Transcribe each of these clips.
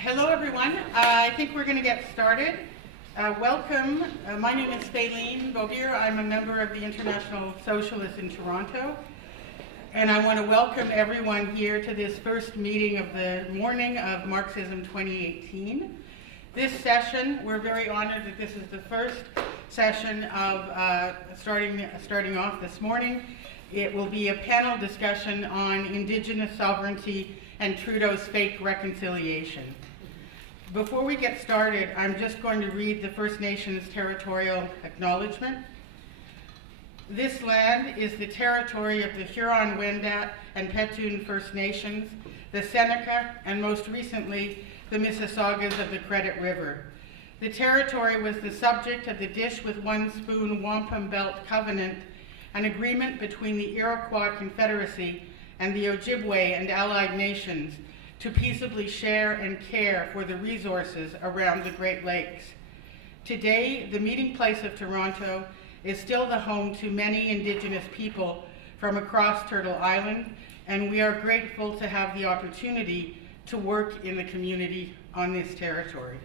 Hello, everyone. I think we're going to get started. Welcome. My name is Lynn. I'm a member of the International Socialists in Toronto. And I want to welcome everyone here to this first meeting of the morning of Marxism 2018. This session, we're very honored that this is the first session of starting off this morning. It will be a panel discussion on Indigenous sovereignty and Trudeau's fake reconciliation. Before we get started, I'm just going to read the First Nations territorial acknowledgement. This land is the territory of the Huron-Wendat and Petun First Nations, the Seneca, and most recently, the Mississaugas of the Credit River. The territory was the subject of the Dish with One Spoon Wampum Belt Covenant, an agreement between the Iroquois Confederacy and the Ojibwe and allied nations to peaceably share and care for the resources around the Great Lakes. Today, the meeting place of Toronto is still the home to many Indigenous people from across Turtle Island, and we are grateful to have the opportunity to work in the community on this territory.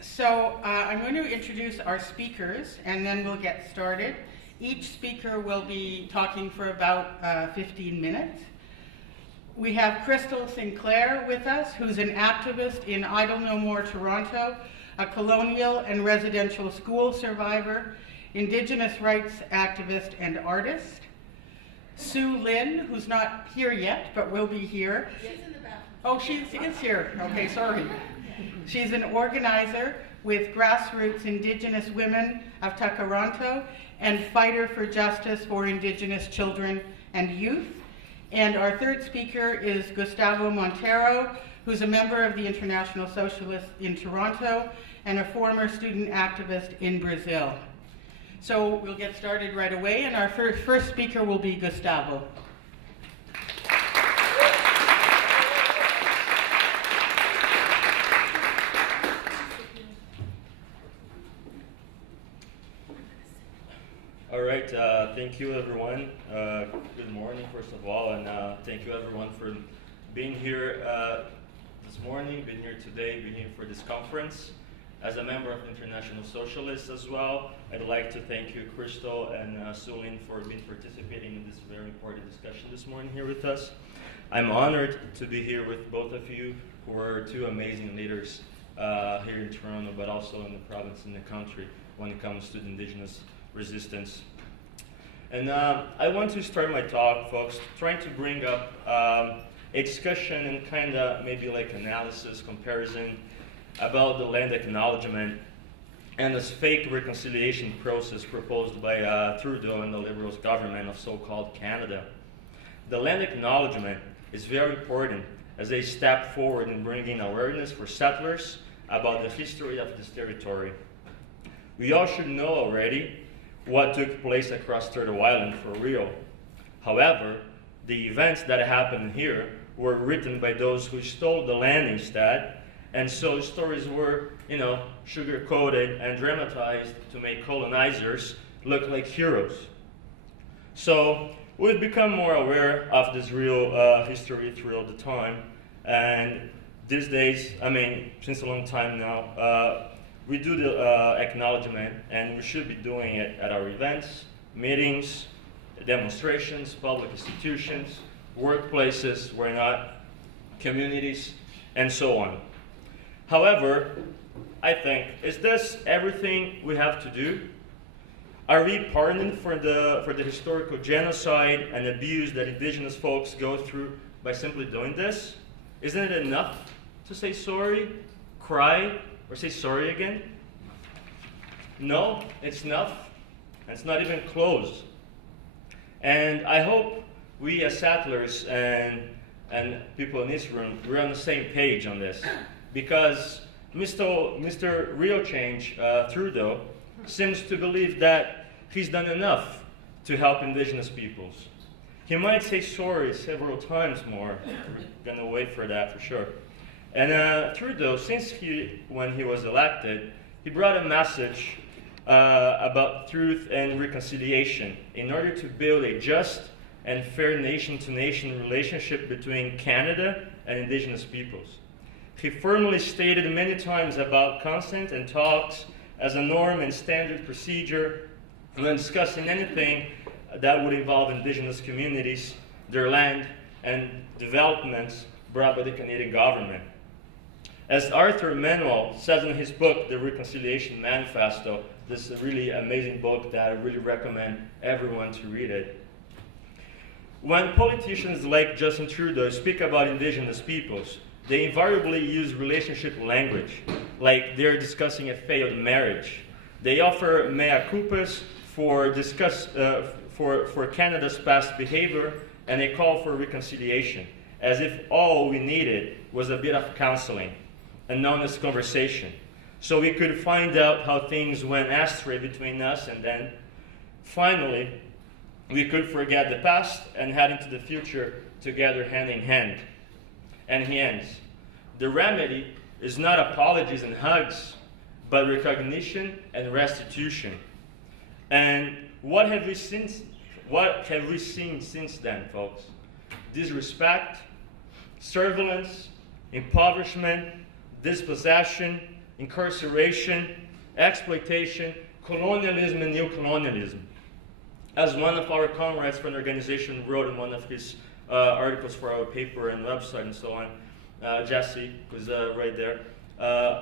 So I'm going to introduce our speakers, and then we'll get started. Each speaker will be talking for about 15 minutes. We have Crystal Sinclair with us, who's an activist in Idle No More Toronto, a colonial and residential school survivor, Indigenous rights activist and artist. Sue Lynn, who's not here yet, but will be here. She's in the bathroom. Oh, she is here. Okay, sorry. She's an organizer with Grassroots Indigenous Women of Tkaronto and fighter for justice for Indigenous children and youth. And our third speaker is Gustavo Monteiro, who's a member of the International Socialists in Toronto and a former student activist in Brazil. So we'll get started right away, and our first speaker will be Gustavo. All right, thank you everyone. Good morning, first of all, and thank you everyone for being here this morning, being here today, being here for this conference. As a member of International Socialists as well, I'd like to thank you, Crystal and Sulin, for participating in this very important discussion this morning here with us. I'm honored to be here with both of you, who are two amazing leaders here in Toronto, but also in the province and the country when it comes to the Indigenous resistance. And I want to start my talk, folks, trying to bring up a discussion and kind of maybe like analysis, comparison about the land acknowledgement and this fake reconciliation process proposed by Trudeau and the Liberals government of so-called Canada. The land acknowledgement is very important as a step forward in bringing awareness for settlers about the history of this territory. We all should know already what took place across Turtle Island for real. However, the events that happened here were written by those who stole the land instead, and so stories were, sugar-coated and dramatized to make colonizers look like heroes. So we've become more aware of this real history throughout the time, and these days, since a long time now, we do the acknowledgement, and we should be doing it at our events, meetings, demonstrations, public institutions, workplaces, where not, communities, and so on. However, I think, is this everything we have to do? Are we pardoned for the historical genocide and abuse that Indigenous folks go through by simply doing this? Isn't it enough to say sorry, cry, or say sorry again? No, it's not. It's not even close. And I hope we as settlers and people in this room, we're on the same page on this. Because Mr. Real Change, Trudeau, seems to believe that he's done enough to help Indigenous peoples. He might say sorry several times more. We're gonna wait for that for sure. And Trudeau, when he was elected, he brought a message about truth and reconciliation in order to build a just and fair nation-to-nation relationship between Canada and Indigenous peoples. He firmly stated many times about consent and talks as a norm and standard procedure when discussing anything that would involve Indigenous communities, their land, and developments brought by the Canadian government. As Arthur Manuel says in his book, The Reconciliation Manifesto, this is a really amazing book that I really recommend everyone to read it. When politicians like Justin Trudeau speak about Indigenous peoples, they invariably use relationship language, like they're discussing a failed marriage. They offer mea culpas for Canada's past behavior, and they call for reconciliation, as if all we needed was a bit of counseling, an honest conversation, so we could find out how things went astray between us, and then, finally, we could forget the past and head into the future together hand in hand. And he ends, the remedy is not apologies and hugs, but recognition and restitution. And what have we seen since then, folks? Disrespect, surveillance, impoverishment, dispossession, incarceration, exploitation, colonialism, and neocolonialism. As one of our comrades from the organization wrote in one of his articles for our paper and website and so on, Jesse was right there,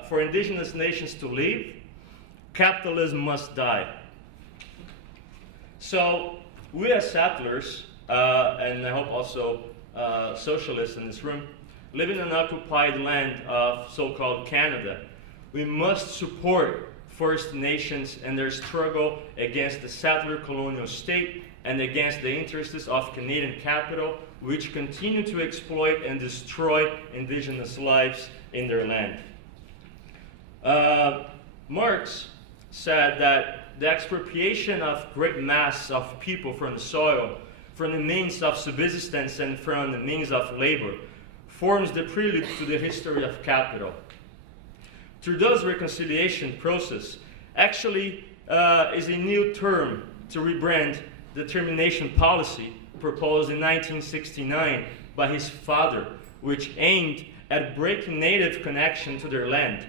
for Indigenous nations to live, capitalism must die. So we as settlers, and I hope also socialists in this room, living in occupied land of so-called Canada, we must support First Nations and their struggle against the settler colonial state and against the interests of Canadian capital, which continue to exploit and destroy Indigenous lives in their land. Marx said that the expropriation of great mass of people from the soil, from the means of subsistence and from the means of labor, forms the prelude to the history of capital. Trudeau's reconciliation process actually is a new term to rebrand the termination policy proposed in 1969 by his father, which aimed at breaking native connection to their land.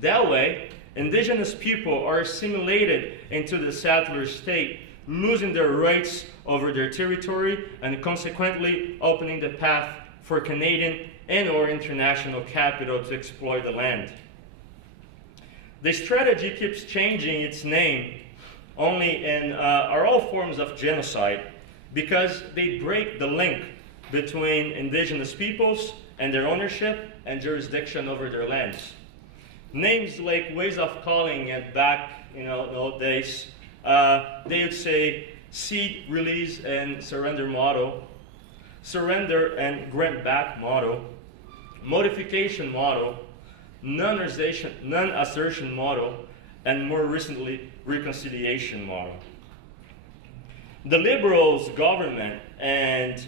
That way, Indigenous people are assimilated into the settler state, losing their rights over their territory and consequently opening the path for Canadian and/or international capital to exploit the land. The strategy keeps changing its name only and are all forms of genocide because they break the link between Indigenous peoples and their ownership and jurisdiction over their lands. Names like ways of calling it back, in the old days, they would say cede, release, and surrender model, surrender and grant back model, modification model, non-assertion model, and more recently, reconciliation model. The Liberals' government and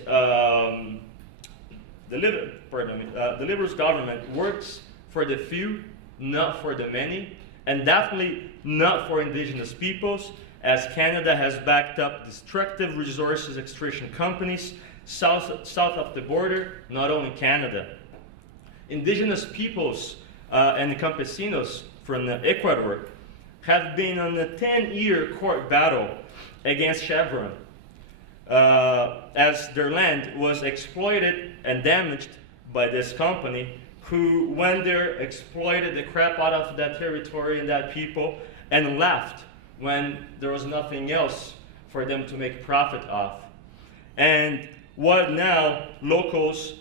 the Liberals' government works for the few, not for the many, and definitely not for Indigenous peoples, as Canada has backed up destructive resources extraction companies south of the border, not only Canada. Indigenous peoples and the campesinos from Ecuador have been on a 10-year court battle against Chevron as their land was exploited and damaged by this company who went there, exploited the crap out of that territory and that people, and left when there was nothing else for them to make profit off. And what now locals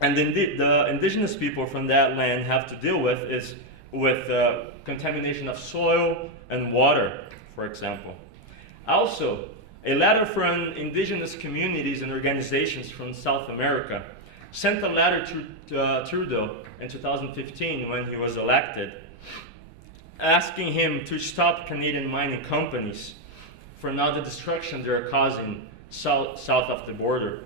and indeed the Indigenous people from that land have to deal with is with contamination of soil and water, for example. Also, a letter from Indigenous communities and organizations from South America sent a letter to Trudeau in 2015 when he was elected, asking him to stop Canadian mining companies from all the destruction they're causing south of the border.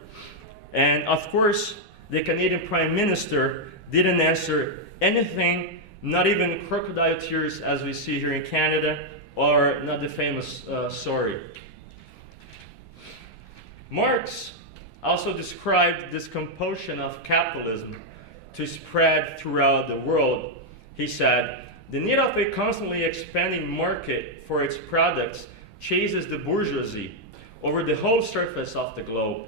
And of course, the Canadian Prime Minister didn't answer anything, not even crocodile tears as we see here in Canada, or not the famous sorry. Marx also described this compulsion of capitalism to spread throughout the world. He said, the need of a constantly expanding market for its products chases the bourgeoisie over the whole surface of the globe.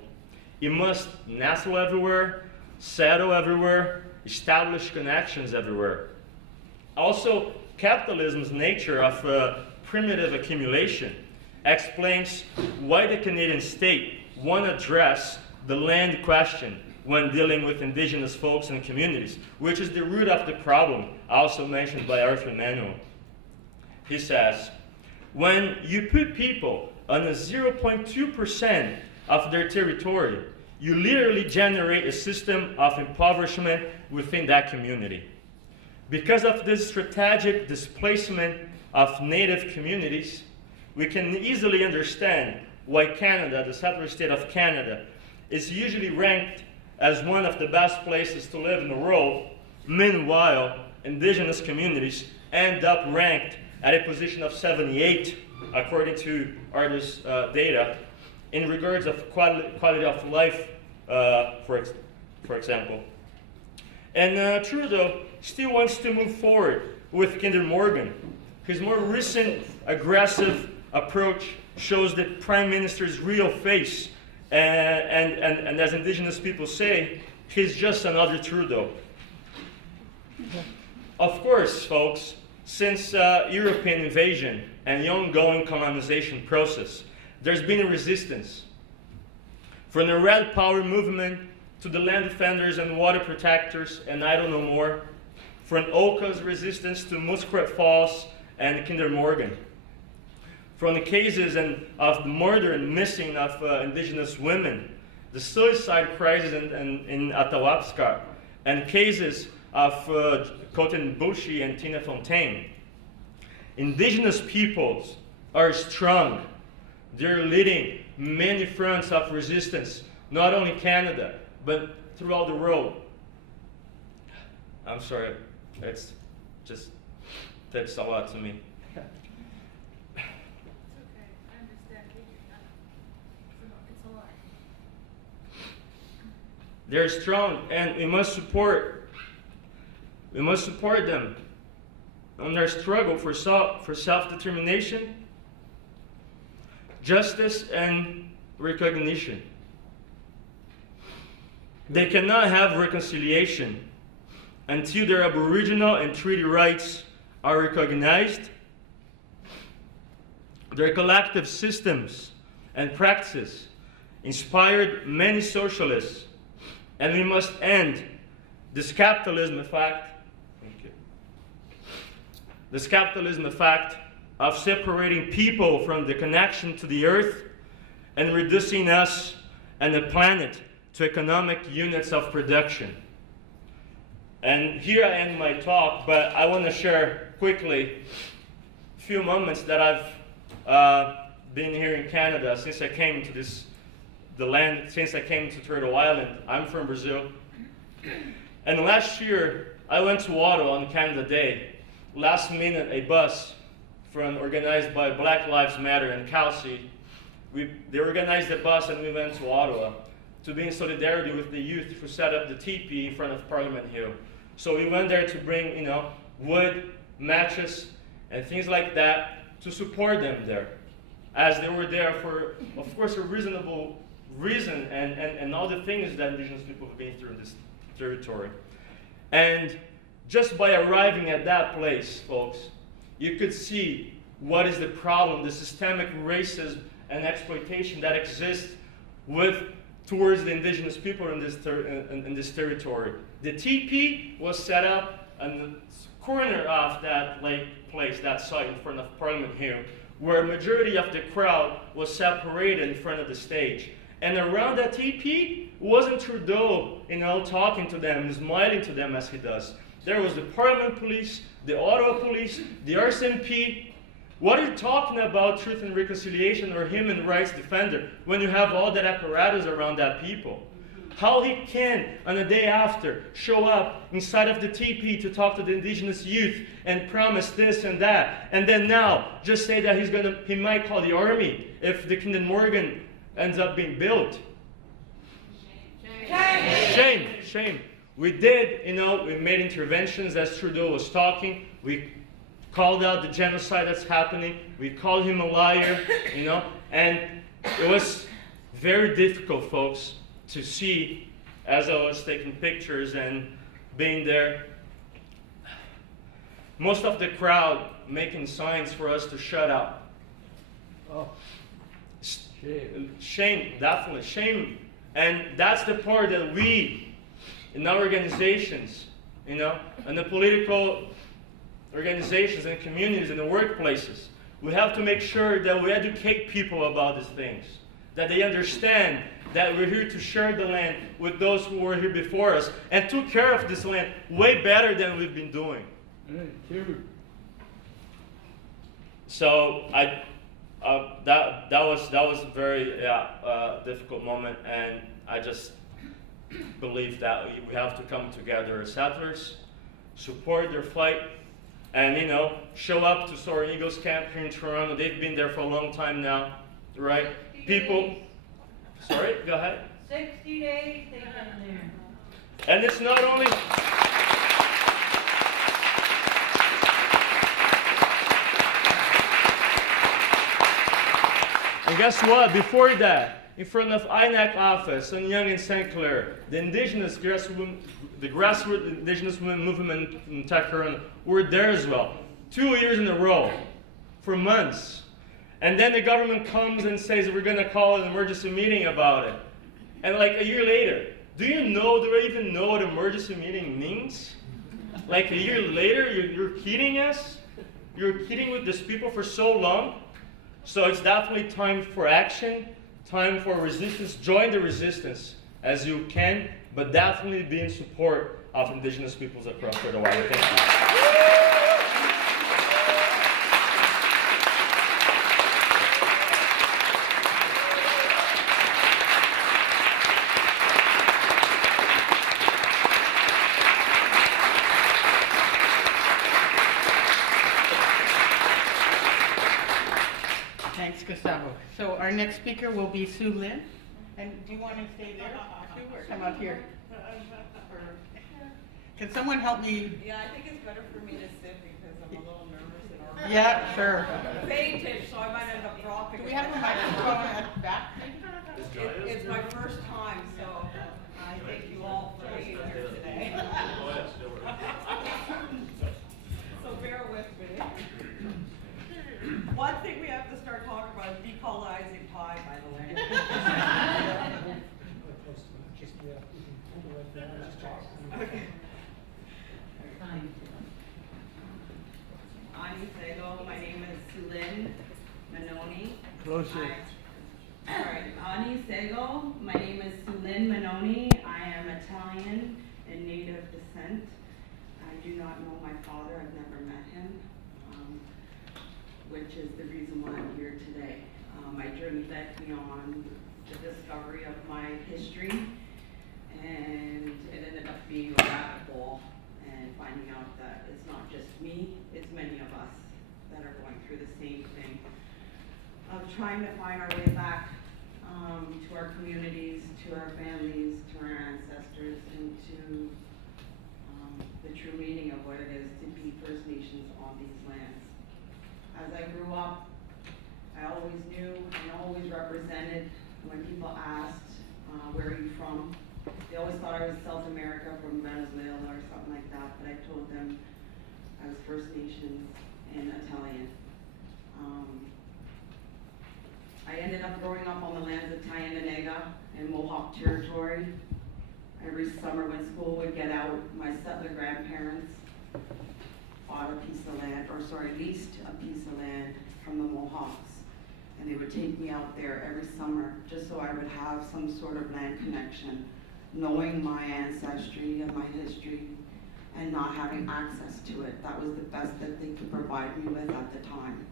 It must nestle everywhere, settle everywhere, establish connections everywhere. Also, capitalism's nature of primitive accumulation explains why the Canadian state won't address the land question when dealing with Indigenous folks and communities, which is the root of the problem, also mentioned by Arthur Manuel. He says, when you put people on a 0.2% of their territory, you literally generate a system of impoverishment within that community. Because of this strategic displacement of native communities, we can easily understand why Canada, the settler state of Canada, is usually ranked as one of the best places to live in the world. Meanwhile, Indigenous communities end up ranked at a position of 78, according to Artis data, in regards of quality of life, for example. And Trudeau still wants to move forward with Kinder Morgan. His more recent aggressive approach shows the Prime Minister's real face, and as Indigenous people say, he's just another Trudeau. Of course, folks, since European invasion and the ongoing colonization process, there's been a resistance. From the Red Power movement to the land defenders and water protectors, and I don't know more, from Oka's resistance to Muskrat Falls and Kinder Morgan. From the cases of the murder and missing of Indigenous women, the suicide crisis in Atawapska, and cases of Colten Boushie and Tina Fontaine. Indigenous peoples are strong. They're leading many fronts of resistance, not only Canada, but throughout the world. I'm sorry, it's just, that's a lot to me. They're strong, and we must support them on their struggle for self-determination, justice, and recognition. They cannot have reconciliation until their Aboriginal and treaty rights are recognized, their collective systems and practices inspired many socialists. And we must end this capitalism effect of separating people from the connection to the earth and reducing us and the planet to economic units of production. And here I end my talk, but I want to share quickly a few moments that I've been here in Canada since I came to since I came to Turtle Island. I'm from Brazil. And last year, I went to Ottawa on Canada Day. Last minute, a bus organized by Black Lives Matter and Kelsey, they organized a bus and we went to Ottawa to be in solidarity with the youth who set up the teepee in front of Parliament Hill. So we went there to bring, wood, matches, and things like that to support them there, as they were there for, of course, a reasonable reason and all the things that Indigenous people have been through in this territory. And just by arriving at that place, folks, you could see what is the problem, the systemic racism and exploitation that exists towards the Indigenous people in this territory. The teepee was set up on the corner of that place, that site in front of Parliament Hill, where a majority of the crowd was separated in front of the stage. And around that teepee wasn't Trudeau, talking to them and smiling to them as he does. There was the Parliament Police, the Ottawa Police, the RCMP. What are you talking about truth and reconciliation or human rights defender when you have all that apparatus around that people? How he can, on the day after, show up inside of the teepee to talk to the Indigenous youth and promise this and that, and then now just say that he might call the army if the Kinder Morgan ends up being built. Shame. We did, we made interventions as Trudeau was talking. We called out the genocide that's happening. We called him a liar, and it was very difficult, folks, to see as I was taking pictures and being there. Most of the crowd making signs for us to shut up. Oh, Shame, definitely, shame. And that's the part that we, in our organizations, and the political organizations and communities and the workplaces, we have to make sure that we educate people about these things, that they understand that we're here to share the land with those who were here before us and took care of this land way better than we've been doing. So that was a very difficult moment, and I just believe that we have to come together as settlers, support their fight, and show up to Soaring Eagles camp here in Toronto. They've been there for a long time now, right? People, sorry, go ahead. 60 days they've been there. And it's not only. And guess what? Before that, in front of INEC office on Yonge and Sinclair, the Grassroots Indigenous women movement in Tkaronto were there as well. 2 years in a row, for months. And then the government comes and says, we're going to call an emergency meeting about it. And like a year later, do you even know what emergency meeting means? Like a year later, you're kidding us? You're kidding with these people for so long? So it's definitely time for action, time for resistance. Join the resistance as you can, but definitely be in support of Indigenous peoples across the world. Thank you. Thanks, Gustavo. So our next speaker will be Sue Lynn. And do you want to stay there, Sue, or come up here? Can someone help me? Yeah, I think it's better for me to sit because I'm a little nervous and Yeah, sure. fainted, so I might end up dropping. Do we have a microphone at the back? It's my first time, so I thank you all for being here today. So bear with me. One thing we have to start talking about is decolonizing pie, by the way. Okay. My name is Lynn Manoni. Closer. Ani Sego. My name is Lynn Manoni. I am Italian and native descent. I do not know my father. I've never met him, which is the reason why I'm here today. My journey led me on the discovery of my history, and it ended up being a rabbit hole and finding out that it's not just me, it's many of us that are going through the same thing of trying to find our way back to our communities, to our families, to our ancestors, and to the true meaning of what it is to be First Nations on these lands. As I grew up, I always knew and always represented when people asked, where are you from? They always thought I was South America, from Venezuela or something like that, but I told them I was First Nations and Italian. I ended up growing up on the lands of Tkaronto and Mohawk territory. Every summer when school would get out, my settler grandparents bought a piece of land, leased a piece of land from the Mohawks. And they would take me out there every summer just so I would have some sort of land connection, knowing my ancestry and my history and not having access to it. That was the best that they could provide me with at the time.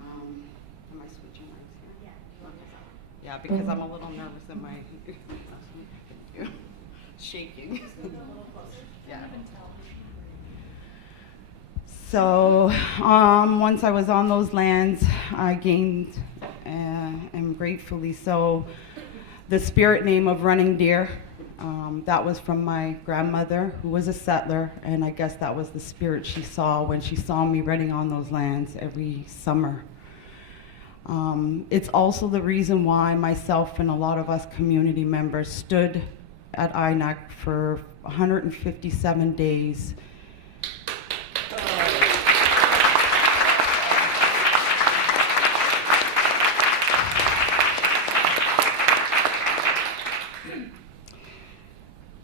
Am I switching mics here? Yeah. Yeah, because I'm a little nervous and my shaking. Yeah. So once I was on those lands, I gained, and gratefully so, the spirit name of Running Deer. That was from my grandmother, who was a settler, and I guess that was the spirit she saw when she saw me running on those lands every summer. It's also the reason why myself and a lot of us community members stood at INEC for 157 days.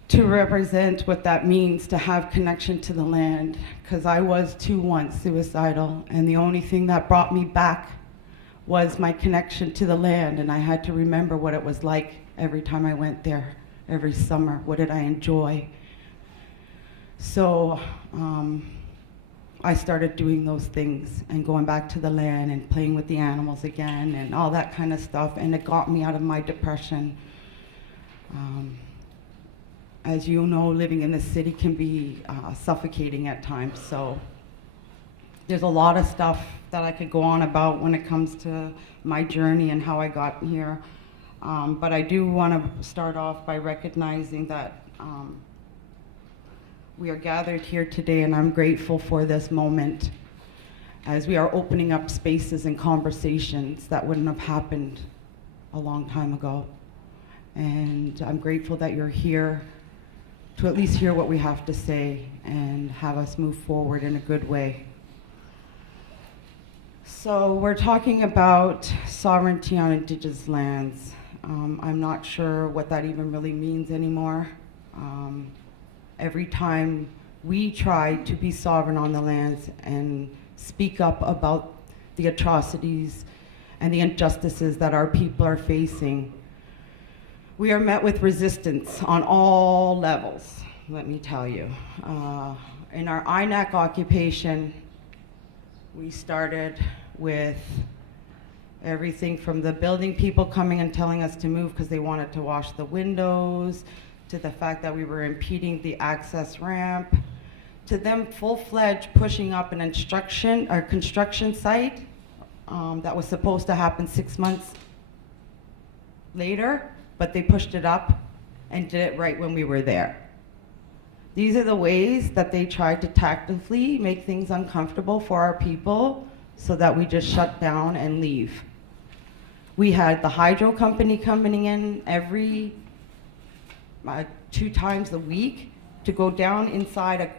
To represent what that means to have connection to the land, because I was too once suicidal, and the only thing that brought me back was my connection to the land, and I had to remember what it was like every time I went there, every summer. What did I enjoy? So I started doing those things and going back to the land and playing with the animals again and all that kind of stuff, and it got me out of my depression. As you know, living in the city can be suffocating at times, so there's a lot of stuff that I could go on about when it comes to my journey and how I got here. But I do want to start off by recognizing that we are gathered here today, and I'm grateful for this moment as we are opening up spaces and conversations that wouldn't have happened a long time ago. And I'm grateful that you're here to at least hear what we have to say and have us move forward in a good way. So we're talking about sovereignty on Indigenous lands. I'm not sure what that even really means anymore. Every time we try to be sovereign on the lands and speak up about the atrocities and the injustices that our people are facing, we are met with resistance on all levels, let me tell you. In our INEC occupation, we started with everything from the building people coming and telling us to move because they wanted to wash the windows, to the fact that we were impeding the access ramp, to them full-fledged pushing up an construction site that was supposed to happen 6 months later, but they pushed it up and did it right when we were there. These are the ways that they tried to tactically make things uncomfortable for our people so that we just shut down and leave. We had the hydro company coming in every 2 times a week to go down inside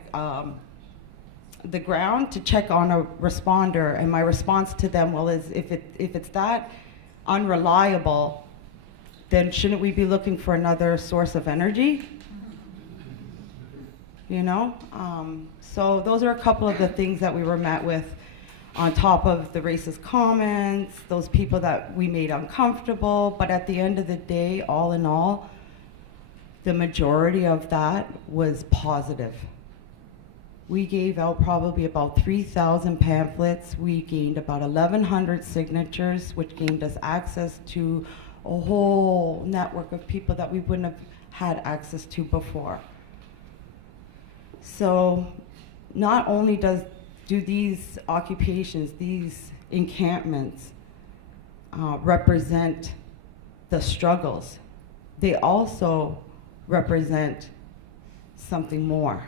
the ground to check on a responder, and my response to them, well, is if it's that unreliable, then shouldn't we be looking for another source of energy? You know? So those are a couple of the things that we were met with, on top of the racist comments, those people that we made uncomfortable. But at the end of the day, all in all, the majority of that was positive. We gave out probably about 3,000 pamphlets. We gained about 1,100 signatures, which gained us access to a whole network of people that we wouldn't have had access to before. So not only do these occupations, these encampments represent the struggles, they also represent something more.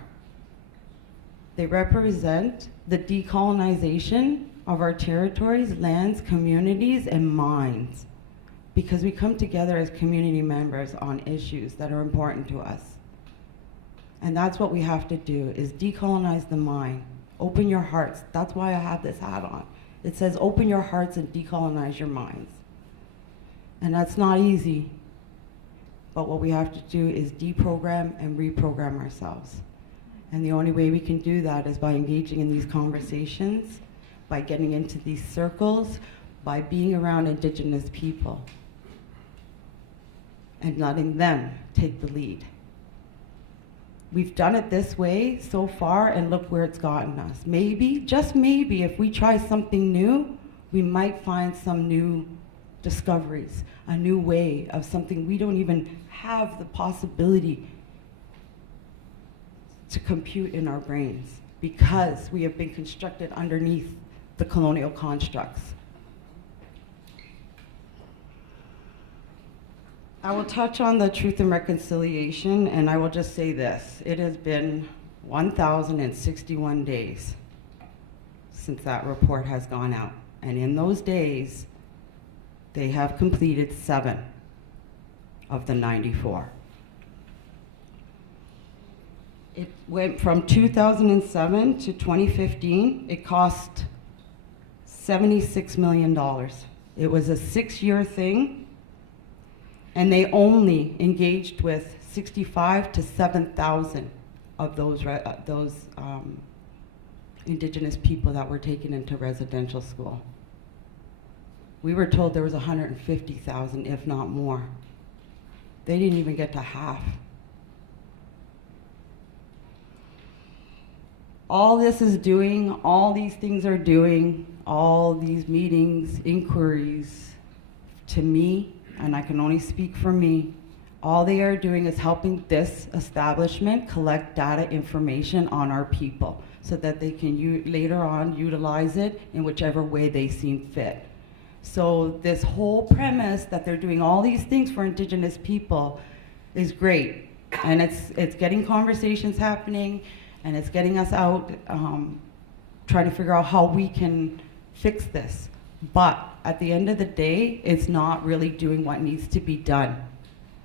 They represent the decolonization of our territories, lands, communities, and minds, because we come together as community members on issues that are important to us. And that's what we have to do, is decolonize the mind. Open your hearts. That's why I have this hat on. It says open your hearts and decolonize your minds. And that's not easy, but what we have to do is deprogram and reprogram ourselves. And the only way we can do that is by engaging in these conversations, by getting into these circles, by being around Indigenous people and letting them take the lead. We've done it this way so far, and look where it's gotten us. Maybe, just maybe, if we try something new, we might find some new discoveries, a new way of something we don't even have the possibility to compute in our brains, because we have been constructed underneath the colonial constructs. I will touch on the Truth and Reconciliation, and I will just say this. It has been 1,061 days since that report has gone out. And in those days, they have completed 7 of the 94. It went from 2007 to 2015. It cost $76 million. It was a 6-year thing, and they only engaged with 65 to 7,000 of those Indigenous people that were taken into residential school. We were told there was 150,000, if not more. They didn't even get to half. All this is doing, all these things are doing, all these meetings, inquiries, to me, and I can only speak for me, all they are doing is helping this establishment collect data information on our people so that they can later on utilize it in whichever way they seem fit. So this whole premise that they're doing all these things for Indigenous people is great. And it's getting conversations happening, and it's getting us out trying to figure out how we can fix this. But at the end of the day, it's not really doing what needs to be done.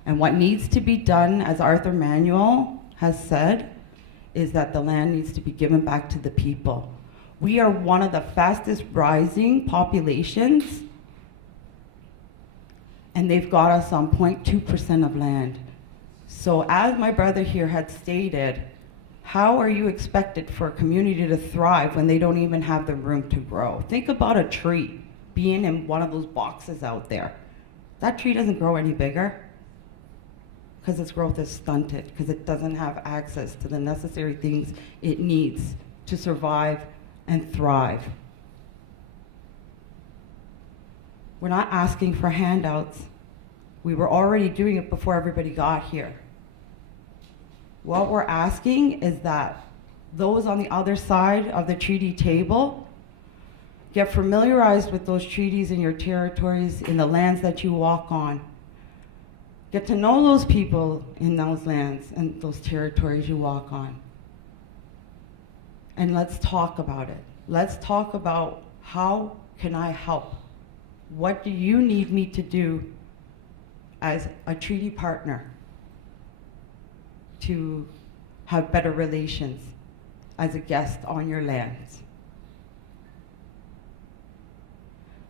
And what needs to be done, as Arthur Manuel has said, is that the land needs to be given back to the people. We are one of the fastest rising populations, and they've got us on 0.2% of land. So as my brother here had stated, how are you expected for a community to thrive when they don't even have the room to grow? Think about a tree being in one of those boxes out there. That tree doesn't grow any bigger because its growth is stunted, because it doesn't have access to the necessary things it needs to survive and thrive. We're not asking for handouts. We were already doing it before everybody got here. What we're asking is that those on the other side of the treaty table get familiarized with those treaties in your territories, in the lands that you walk on. Get to know those people in those lands and those territories you walk on. And let's talk about it. Let's talk about how can I help? What do you need me to do as a treaty partner to have better relations as a guest on your lands?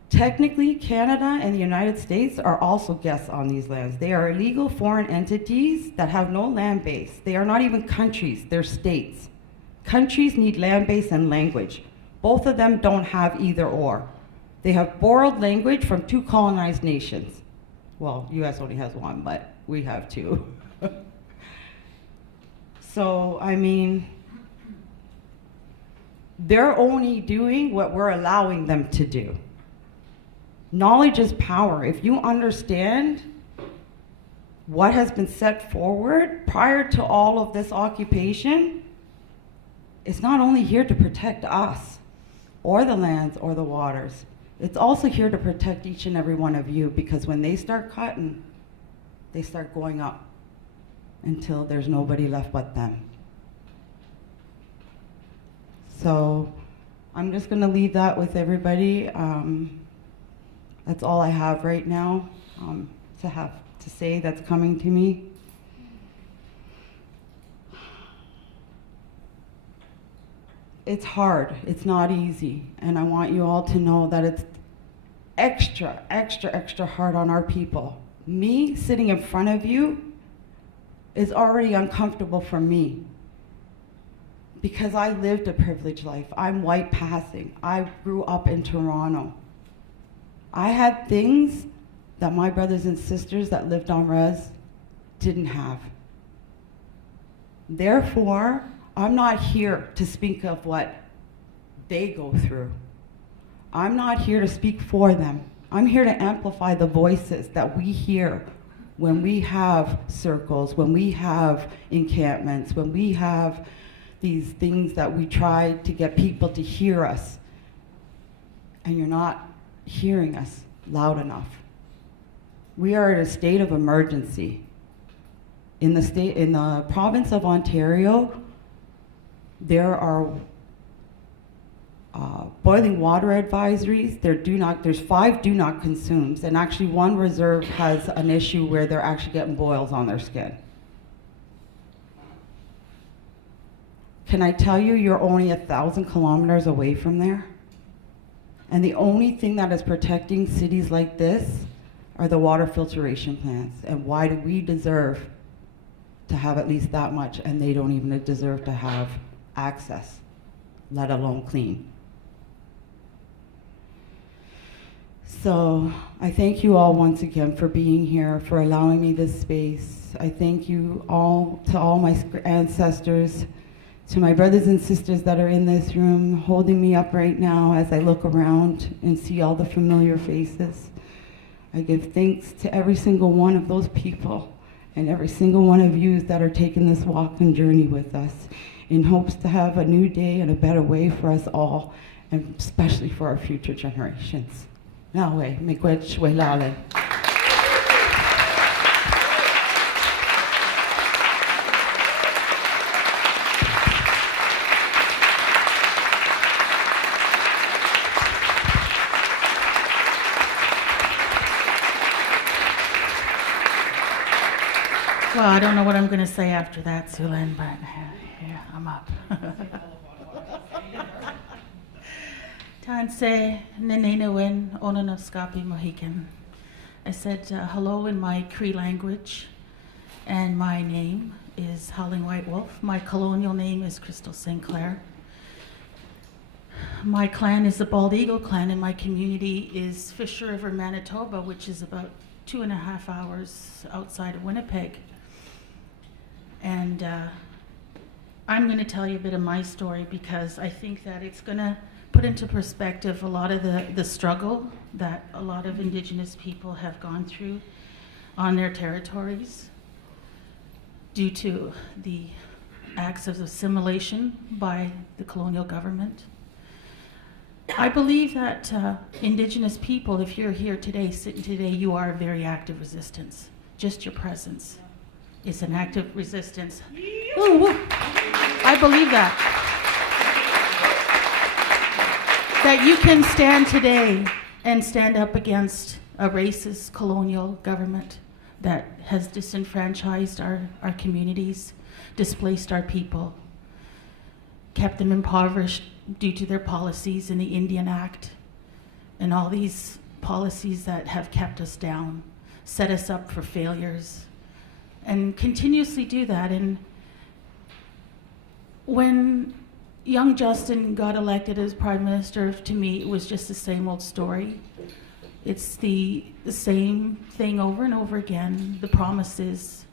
Technically, Canada and the United States are also guests on these lands. They are illegal foreign entities that have no land base. They are not even countries, they're states. Countries need land base and language. Both of them don't have either or. They have borrowed language from 2 colonized nations. Well, US only has 1, but we have 2. So, I mean, they're only doing what we're allowing them to do. Knowledge is power. If you understand what has been set forward prior to all of this occupation, it's not only here to protect us or the lands or the waters, it's also here to protect each and every one of you, because when they start cutting, they start going up until there's nobody left but them. So I'm just gonna leave that with everybody. That's all I have right now to say that's coming to me. It's hard, it's not easy, and I want you all to know that it's extra, extra, extra hard on our people. Me sitting in front of you is already uncomfortable for me because I lived a privileged life. I'm white passing. I grew up in Toronto. I had things that my brothers and sisters that lived on res didn't have. Therefore, I'm not here to speak of what they go through. I'm not here to speak for them. I'm here to amplify the voices that we hear when we have circles, when we have encampments, when we have these things that we try to get people to hear us, and you're not hearing us loud enough. We are in a state of emergency. In the province of Ontario, there are boiling water advisories. There's 5 do not consumes, and actually one reserve has an issue where they're actually getting boils on their skin. Can I tell you, you're only 1,000 kilometers away from there? And the only thing that is protecting cities like this are the water filtration plants. And why do we deserve to have at least that much, and they don't even deserve to have access, let alone clean? So I thank you all once again for being here, for allowing me this space. I thank you all, to all my ancestors, to my brothers and sisters that are in this room, holding me up right now as I look around and see all the familiar faces. I give thanks to every single one of those people and every single one of you that are taking this walk and journey with us in hopes to have a new day and a better way for us all, and especially for our future generations. Nawe, miigwech welale. Well, I don't know what I'm going to say after that, Lynn, but yeah, I'm up. Tanse Nenenewin Ononoskapi Mohican. I said hello in my Cree language, and my name is Howling White Wolf. My colonial name is Crystal Sinclair. My clan is the Bald Eagle clan, and my community is Fisher River, Manitoba, which is about 2.5 hours outside of Winnipeg. And I'm going to tell you a bit of my story because I think that it's going to put into perspective a lot of the struggle that a lot of Indigenous people have gone through on their territories due to the acts of assimilation by the colonial government. I believe that Indigenous people, if you're here today, sitting today, you are a very active resistance. Just your presence is an active resistance. Ooh, woo. I believe that. That you can stand today and stand up against a racist colonial government that has disenfranchised our communities, displaced our people, kept them impoverished due to their policies in the Indian Act and all these policies that have kept us down, set us up for failures, and continuously do that. And when young Justin got elected as Prime Minister, to me, it was just the same old story. It's the same thing over and over again, the promises,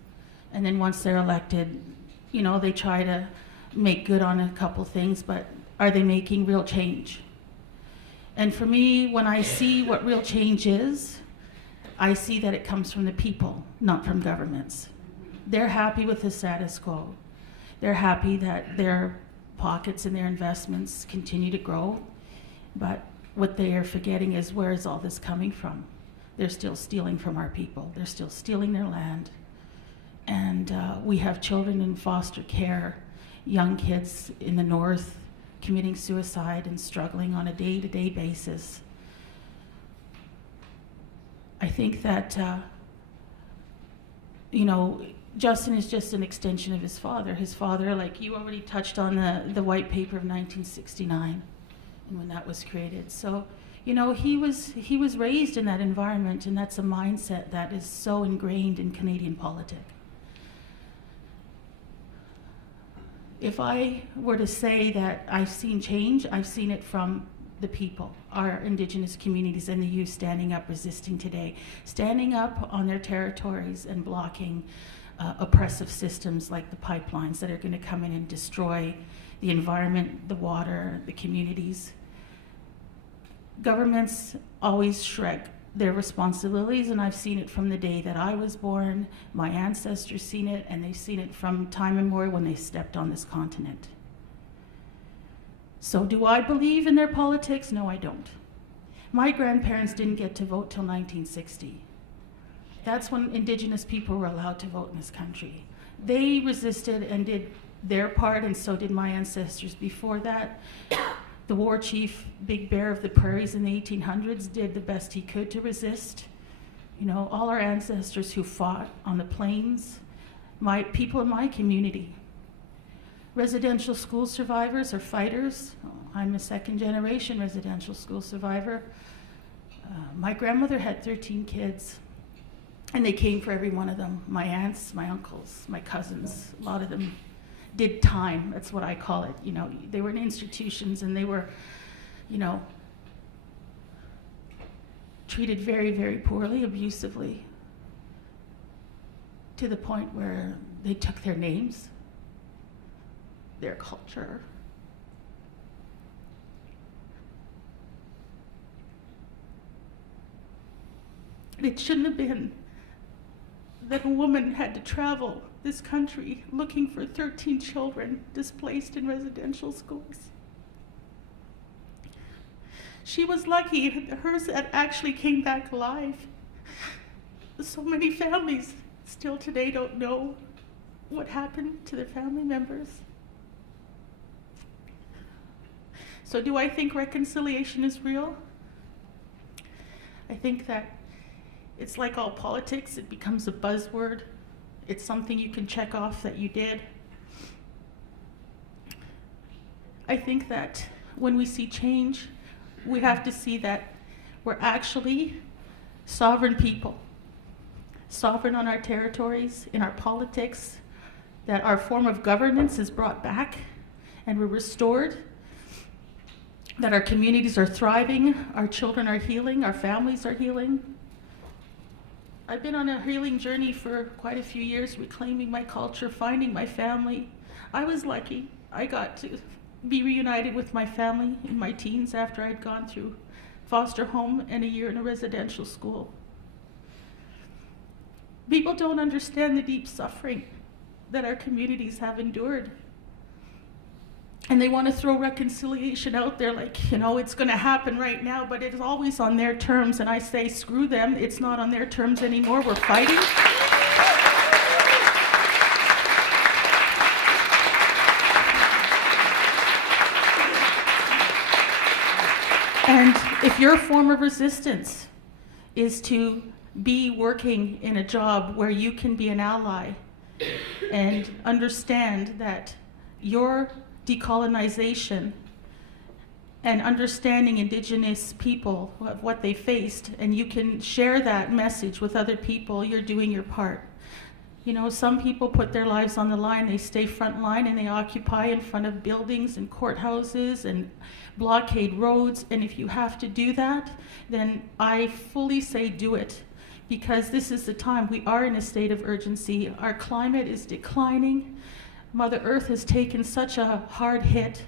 and then once they're elected, you know, they try to make good on a couple things, but are they making real change? And for me, when I see what real change is, I see that it comes from the people, not from governments. They're happy with the status quo. They're happy that their pockets and their investments continue to grow, but what they are forgetting is, where is all this coming from? They're still stealing from our people. They're still stealing their land. And we have children in foster care, young kids in the north committing suicide and struggling on a day-to-day basis. I think that, you know, Justin is just an extension of his father. His father, like you already touched on the white paper of 1969 and when that was created. So, you know, he was raised in that environment, and that's a mindset that is so ingrained in Canadian politics. If I were to say that I've seen change, I've seen it from the people, our Indigenous communities and the youth standing up, resisting today, standing up on their territories and blocking oppressive systems like the pipelines that are going to come in and destroy the environment, the water, the communities. Governments always shrug their responsibilities, and I've seen it from the day that I was born. My ancestors seen it, and they've seen it from time immemorial when they stepped on this continent. So do I believe in their politics? No, I don't. My grandparents didn't get to vote till 1960. That's when Indigenous people were allowed to vote in this country. They resisted and did their part, and so did my ancestors before that. The war chief, Big Bear of the Prairies in the 1800s, did the best he could to resist. You know, all our ancestors who fought on the plains, people in my community. Residential school survivors are fighters. I'm a second generation residential school survivor. My grandmother had 13 kids, and they came for every one of them. My aunts, my uncles, my cousins, a lot of them did time, that's what I call it. You know, they were in institutions and they were, you know, treated very, very poorly, abusively, to the point where they took their names, their culture. It shouldn't have been that a woman had to travel this country looking for 13 children displaced in residential schools. She was lucky, hers actually came back alive. So many families still today don't know what happened to their family members. So do I think reconciliation is real? I think that it's like all politics, it becomes a buzzword. It's something you can check off that you did. I think that when we see change, we have to see that we're actually sovereign people, sovereign on our territories, in our politics, that our form of governance is brought back and we're restored, that our communities are thriving, our children are healing, our families are healing. I've been on a healing journey for quite a few years, reclaiming my culture, finding my family. I was lucky. I got to be reunited with my family in my teens after I'd gone through foster home and a year in a residential school. People don't understand the deep suffering that our communities have endured. And they want to throw reconciliation out there like, you know, it's going to happen right now, but it is always on their terms. And I say, screw them. It's not on their terms anymore. We're fighting. And if your form of resistance is to be working in a job where you can be an ally and understand that your decolonization and understanding Indigenous people of what they faced, and you can share that message with other people, you're doing your part. You know, some people put their lives on the line, they stay front line and they occupy in front of buildings and courthouses and blockade roads, and if you have to do that, then I fully say do it, because this is the time. We are in a state of urgency. Our climate is declining. Mother Earth has taken such a hard hit.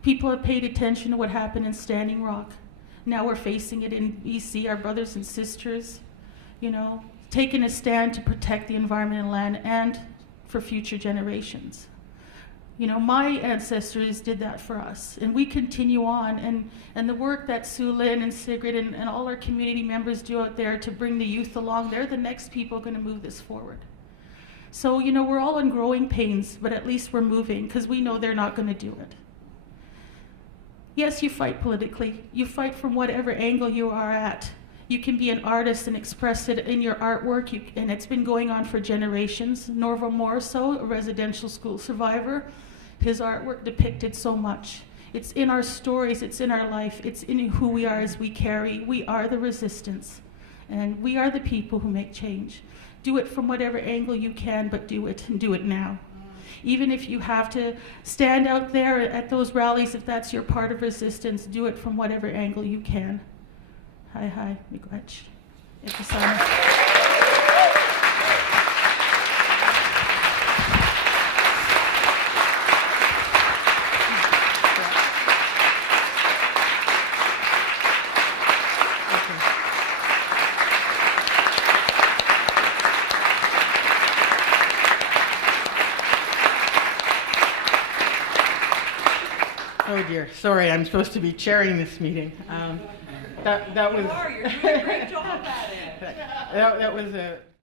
People have paid attention to what happened in Standing Rock. Now we're facing it in BC, our brothers and sisters, you know, taking a stand to protect the environment and land and for future generations. You know, my ancestors did that for us, and we continue on, and the work that Lynn and Sigrid and all our community members do out there to bring the youth along, they're the next people going to move this forward. So, you know, we're all in growing pains, but at least we're moving, because we know they're not going to do it. Yes, you fight politically. You fight from whatever angle you are at. You can be an artist and express it in your artwork, and it's been going on for generations. Norval Morrisseau, a residential school survivor, his artwork depicted so much. It's in our stories, it's in our life, it's in who we are as we carry. We are the resistance, and we are the people who make change. Do it from whatever angle you can, but do it, and do it now. Even if you have to stand out there at those rallies, if that's your part of resistance, do it from whatever angle you can. Hi, miigwech. Oh dear, sorry, I'm supposed to be chairing this meeting. That was. You are, you're doing a great job at it. that was a